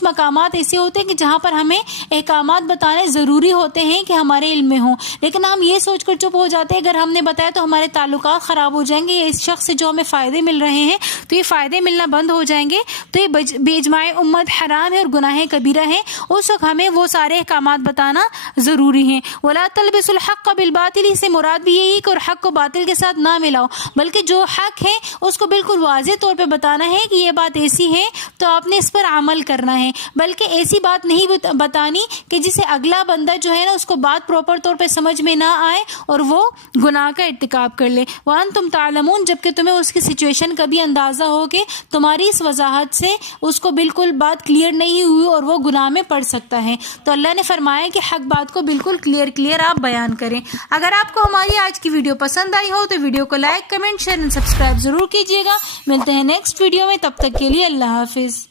کچھ مقامات ایسے ہوتے ہیں کہ جہاں پر ہمیں احکامات بتانے ضروری ہوتے ہیں کہ ہمارے علم میں ہوں، لیکن ہم یہ سوچ کر چپ ہو جاتے ہیں اگر ہم نے بتایا تو ہمارے تعلقات خراب ہو جائیں گے، یا اس شخص سے جو ہمیں فائدے مل رہے ہیں تو یہ فائدے ملنا بند ہو جائیں گے، تو یہ باجماع امت حرام ہے اور گناہ کبیرہ ہے، اس وقت ہمیں وہ سارے احکامات بتانا ضروری ہیں۔ وَلَا تَلْبِسُوا الْحَقَّ بِالْبَاطِلِ سے مراد بھی یہی کہ اور حق کو باطل کے ساتھ نہ ملاؤ، بلکہ جو حق ہے اس کو بالکل واضح طور پہ بتانا ہے کہ یہ بات ایسی ہے تو آپ نے اس پر عمل کرنا ہے، بلکہ ایسی بات نہیں بتانی کہ جسے اگلا بندہ جو ہے نا اس کو بات پراپر طور پہ سمجھ میں نہ آئے اور وہ گناہ کا ارتکاب کر لے۔ وَأَنْتُمْ تَعْلَمُونَ جبکہ تمہیں اس کی سچویشن کا بھی اندازہ ہو کہ تمہاری اس وضاحت سے اس کو بالکل بات کلیئر نہیں ہوئی اور وہ گناہ میں پڑ سکتا ہے، تو اللہ نے فرمایا کہ حق بات کو بالکل کلیئر آپ بیان کریں۔ اگر آپ کو ہماری آج کی ویڈیو پسند آئی ہو تو ویڈیو کو لائک، کمنٹ، شیئر اور سبسکرائب ضرور کیجیے گا۔ ملتے ہیں نیکسٹ ویڈیو میں، تب تک کے لیے اللہ حافظ۔